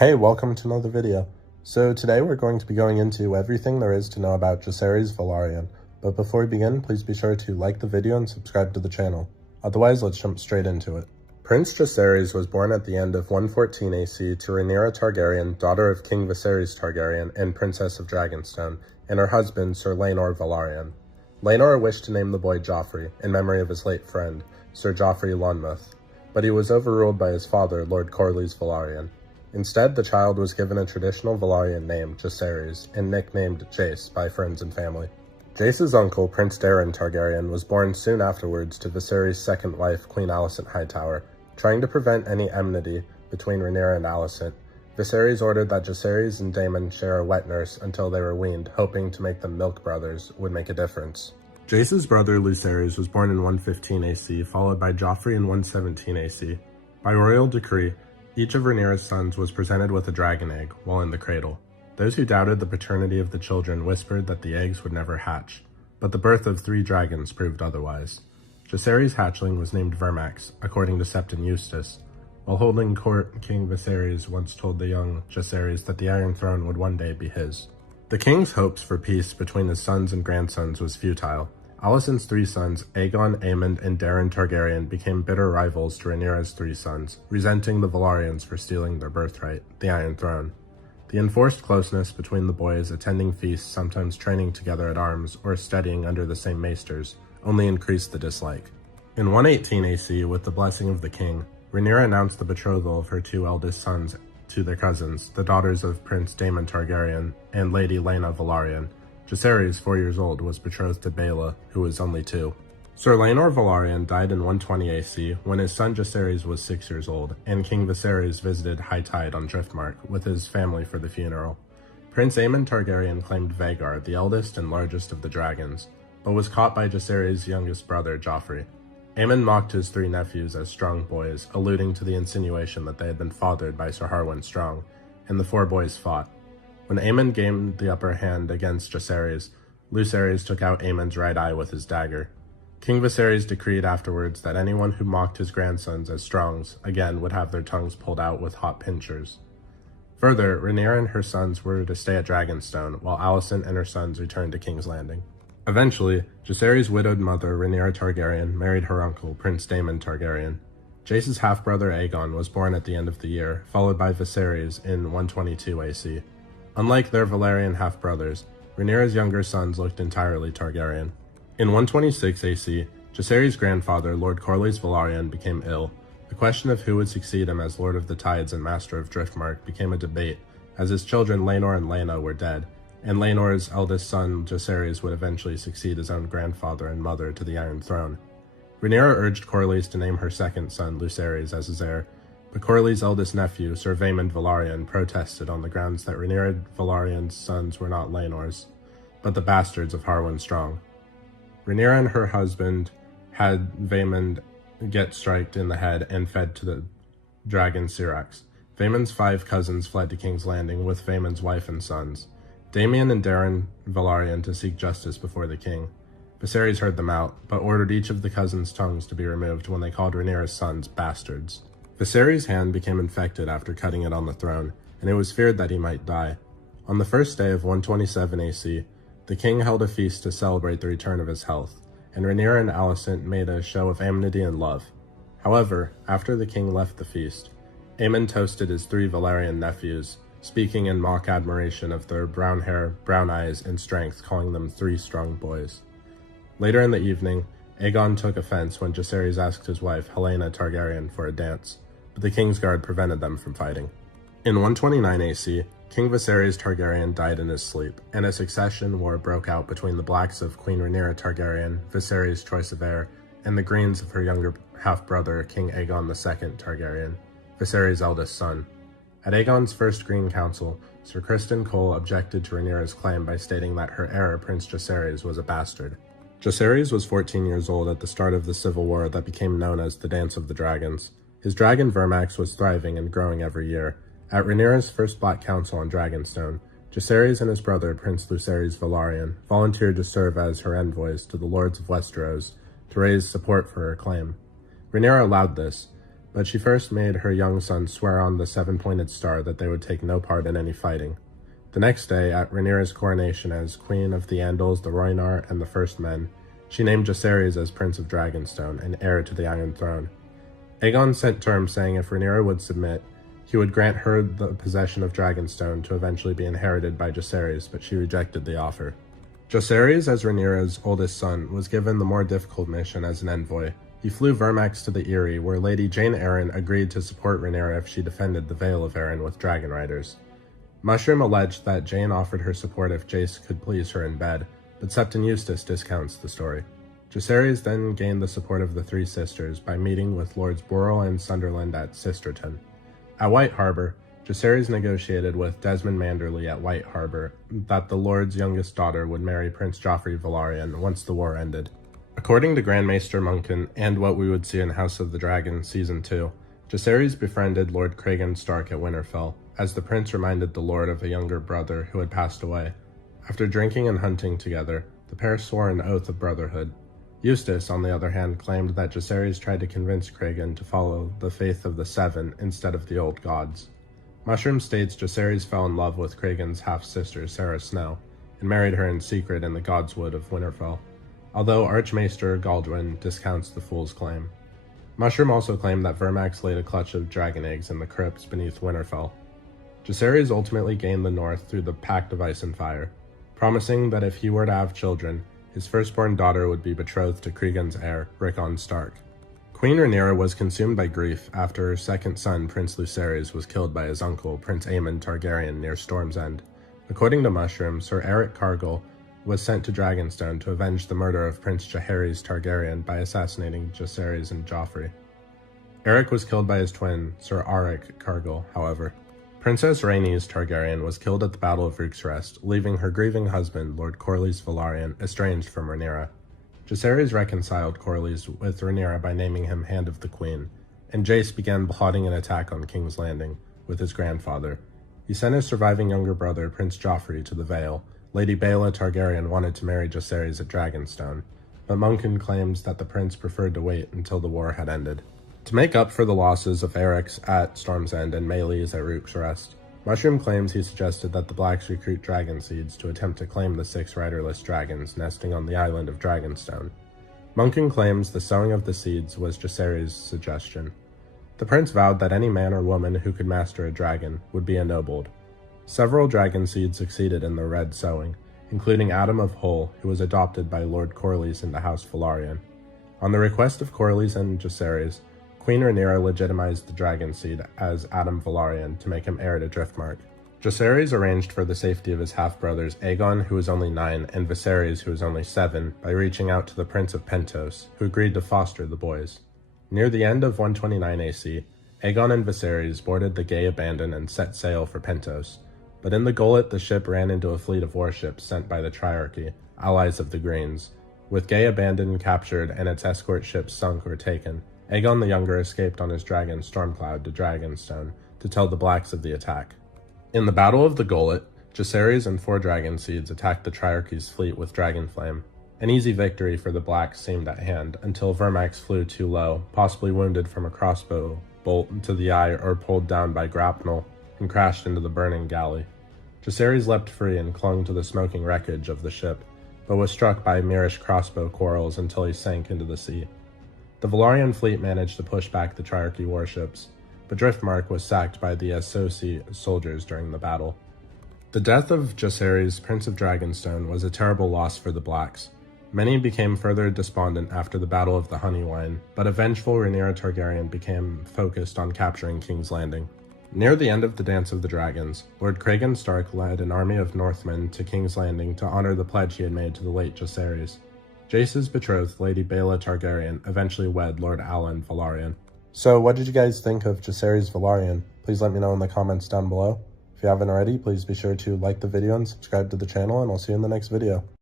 Hey, welcome to another video. So today we're going to be going into everything there is to know about JACAERYS VELARYON. But before we begin, please be sure to like the video and subscribe to the channel. Otherwise, let's jump straight into it. Prince JACAERYS was born at the end of 114 AC to Rhaenyra Targaryen, daughter of King Viserys Targaryen and Princess of Dragonstone, and her husband, Sir Laenor Velaryon. Laenor wished to name the boy Joffrey, in memory of his late friend, Sir Joffrey Lonmouth, but he was overruled by his father, Lord Corlys Velaryon. Instead, the child was given a traditional Velaryon name, JACAERYS, and nicknamed Jace by friends and family. Jace's uncle, Prince Daeron Targaryen, was born soon afterwards to Viserys' second wife, Queen Alicent Hightower. Trying to prevent any enmity between Rhaenyra and Alicent, Viserys ordered that JACAERYS and Daemon share a wet nurse until they were weaned, hoping to make them milk brothers would make a difference. Jace's brother, Lucerys, was born in 115 AC, followed by Joffrey in 117 AC. By royal decree, each of Rhaenyra's sons was presented with a dragon egg while in the cradle. Those who doubted the paternity of the children whispered that the eggs would never hatch, but the birth of 3 dragons proved otherwise. JACAERYS' hatchling was named Vermax, according to Septon Eustace. While holding court, King Viserys once told the young JACAERYS that the Iron Throne would one day be his. The king's hopes for peace between his sons and grandsons was futile. Alicent's 3 sons, Aegon, Aemond, and Daeron Targaryen, became bitter rivals to Rhaenyra's 3 sons, resenting the Velaryons for stealing their birthright, the Iron Throne. The enforced closeness between the boys, attending feasts, sometimes training together at arms, or studying under the same maesters, only increased the dislike. In 118 AC, with the blessing of the king, Rhaenyra announced the betrothal of her 2 eldest sons to their cousins, the daughters of Prince Daemon Targaryen and Lady Helaena Velaryon. JACAERYS, 4 years old, was betrothed to Baela, who was only 2. Sir Laenor Velaryon died in 120 AC when his son JACAERYS was 6 years old, and King Viserys visited High Tide on Driftmark with his family for the funeral. Prince Aemon Targaryen claimed Vhagar, the eldest and largest of the dragons, but was caught by JACAERYS' youngest brother, Joffrey. Aemon mocked his 3 nephews as strong boys, alluding to the insinuation that they had been fathered by Sir Harwin Strong, and the 4 boys fought. When Aemon gained the upper hand against JACAERYS, Lucerys took out Aemon's right eye with his dagger. King Viserys decreed afterwards that anyone who mocked his grandsons as Strongs, again, would have their tongues pulled out with hot pincers. Further, Rhaenyra and her sons were to stay at Dragonstone, while Alicent and her sons returned to King's Landing. Eventually, JACAERYS' widowed mother, Rhaenyra Targaryen, married her uncle, Prince Daemon Targaryen. Jace's half-brother Aegon was born at the end of the year, followed by Viserys in 122 AC. Unlike their Valyrian half-brothers, Rhaenyra's younger sons looked entirely Targaryen. In 126 AC, JACAERYS' grandfather, Lord Corlys Velaryon, became ill. The question of who would succeed him as Lord of the Tides and Master of Driftmark became a debate, as his children Laenor and Laena were dead, and Laenor's eldest son, JACAERYS, would eventually succeed his own grandfather and mother to the Iron Throne. Rhaenyra urged Corlys to name her second son, Lucerys, as his heir, but Corlys' eldest nephew, Sir Vaemond Velaryon, protested on the grounds that Rhaenyra Velaryon's sons were not Laenor's, but the bastards of Harwin Strong. Rhaenyra and her husband had Vaemond get striked in the head and fed to the dragon Syrax. Vaemond's 5 cousins fled to King's Landing with Vaemond's wife and sons, Daemon and Daeron Velaryon, to seek justice before the king. Viserys heard them out, but ordered each of the cousins' tongues to be removed when they called Rhaenyra's sons bastards. Viserys' hand became infected after cutting it on the throne, and it was feared that he might die. On the first day of 127 AC, the king held a feast to celebrate the return of his health, and Rhaenyra and Alicent made a show of amity and love. However, after the king left the feast, Aemon toasted his 3 Valyrian nephews, speaking in mock admiration of their brown hair, brown eyes, and strength, calling them 3 strong boys. Later in the evening, Aegon took offense when JACAERYS asked his wife, Helaena Targaryen, for a dance, but the King's Guard prevented them from fighting. In 129 AC, King Viserys Targaryen died in his sleep, and a succession war broke out between the Blacks of Queen Rhaenyra Targaryen, Viserys' choice of heir, and the Greens of her younger half-brother, King Aegon II Targaryen, Viserys' eldest son. At Aegon's first Green Council, Sir Criston Cole objected to Rhaenyra's claim by stating that her heir, Prince JACAERYS, was a bastard. JACAERYS was 14 years old at the start of the civil war that became known as the Dance of the Dragons. His dragon Vermax was thriving and growing every year. At Rhaenyra's first Black Council on Dragonstone, JACAERYS and his brother, Prince Lucerys Velaryon, volunteered to serve as her envoys to the Lords of Westeros to raise support for her claim. Rhaenyra allowed this, but she first made her young son swear on the seven-pointed star that they would take no part in any fighting. The next day, at Rhaenyra's coronation as Queen of the Andals, the Rhoynar, and the First Men, she named JACAERYS as Prince of Dragonstone and heir to the Iron Throne. Aegon sent terms saying if Rhaenyra would submit, he would grant her the possession of Dragonstone to eventually be inherited by JACAERYS, but she rejected the offer. JACAERYS, as Rhaenyra's oldest son, was given the more difficult mission as an envoy. He flew Vermax to the Eyrie, where Lady Jane Arryn agreed to support Rhaenyra if she defended the Vale of Arryn with dragon riders. Mushroom alleged that Jane offered her support if Jace could please her in bed, but Septon Eustace discounts the story. JACAERYS then gained the support of the three sisters by meeting with Lords Borrell and Sunderland at Sisterton. At White Harbor, JACAERYS negotiated with Desmond Manderly at White Harbor that the Lord's youngest daughter would marry Prince Joffrey Velaryon once the war ended. According to Grand Maester Munkin and what we would see in House of the Dragon Season 2, JACAERYS befriended Lord Cragen Stark at Winterfell, as the prince reminded the lord of a younger brother who had passed away. After drinking and hunting together, the pair swore an oath of brotherhood. Eustace, on the other hand, claimed that JACAERYS tried to convince Cragen to follow the faith of the Seven instead of the old gods. Mushroom states JACAERYS fell in love with Cragen's half-sister Sarah Snow, and married her in secret in the Godswood of Winterfell, although Archmaester Galdwyn discounts the fool's claim. Mushroom also claimed that Vermax laid a clutch of dragon eggs in the crypts beneath Winterfell. JACAERYS ultimately gained the north through the Pact of Ice and Fire, promising that if he were to have children, his firstborn daughter would be betrothed to Cragen's heir, Rickon Stark. Queen Rhaenyra was consumed by grief after her second son, Prince Lucerys, was killed by his uncle, Prince Aemon Targaryen, near Storm's End. According to Mushroom, Sir Eric Cargill was sent to Dragonstone to avenge the murder of Prince Jaehaerys Targaryen by assassinating JACAERYS and Joffrey. Eric was killed by his twin, Sir Auric Cargill, however. Princess Rhaenys Targaryen was killed at the Battle of Rook's Rest, leaving her grieving husband, Lord Corlys Velaryon, estranged from Rhaenyra. JACAERYS reconciled Corlys with Rhaenyra by naming him Hand of the Queen, and Jace began plotting an attack on King's Landing with his grandfather. He sent his surviving younger brother, Prince Joffrey, to the Vale. Lady Baela Targaryen wanted to marry JACAERYS at Dragonstone, but Munkin claims that the prince preferred to wait until the war had ended. To make up for the losses of Eric's at Storm's End and Melee's at Rook's Rest, Mushroom claims he suggested that the Blacks recruit dragon seeds to attempt to claim the 6 riderless dragons nesting on the island of Dragonstone. Munkin claims the sowing of the seeds was JACAERYS' suggestion. The prince vowed that any man or woman who could master a dragon would be ennobled. Several dragon seeds succeeded in the red sowing, including Adam of Hull, who was adopted by Lord Corlys into House Velaryon. On the request of Corlys and JACAERYS, Queen Rhaenyra legitimized the dragon seed as Adam Velaryon to make him heir to Driftmark. JACAERYS arranged for the safety of his half-brothers Aegon, who was only 9, and Viserys, who was only 7, by reaching out to the Prince of Pentos, who agreed to foster the boys. Near the end of 129 AC, Aegon and Viserys boarded the Gay Abandon and set sail for Pentos, but in the gullet the ship ran into a fleet of warships sent by the Triarchy, allies of the Greens. With Gay Abandon captured and its escort ships sunk or taken, Aegon the Younger escaped on his dragon Stormcloud to Dragonstone to tell the Blacks of the attack. In the Battle of the Gullet, JACAERYS and 4 dragon seeds attacked the Triarchy's fleet with Dragonflame. An easy victory for the Blacks seemed at hand until Vermax flew too low, possibly wounded from a crossbow bolt to the eye or pulled down by grapnel, and crashed into the burning galley. JACAERYS leapt free and clung to the smoking wreckage of the ship, but was struck by Myrish crossbow quarrels until he sank into the sea. The Velaryon fleet managed to push back the Triarchy warships, but Driftmark was sacked by the Essosi soldiers during the battle. The death of JACAERYS, Prince of Dragonstone, was a terrible loss for the Blacks. Many became further despondent after the Battle of the Honeywine, but a vengeful Rhaenyra Targaryen became focused on capturing King's Landing. Near the end of the Dance of the Dragons, Lord Cragen Stark led an army of Northmen to King's Landing to honor the pledge he had made to the late JACAERYS. Jace's betrothed, Lady Baela Targaryen, eventually wed Lord Alan Velaryon. So what did you guys think of JACAERYS Velaryon? Please let me know in the comments down below. If you haven't already, please be sure to like the video and subscribe to the channel, and I'll see you in the next video.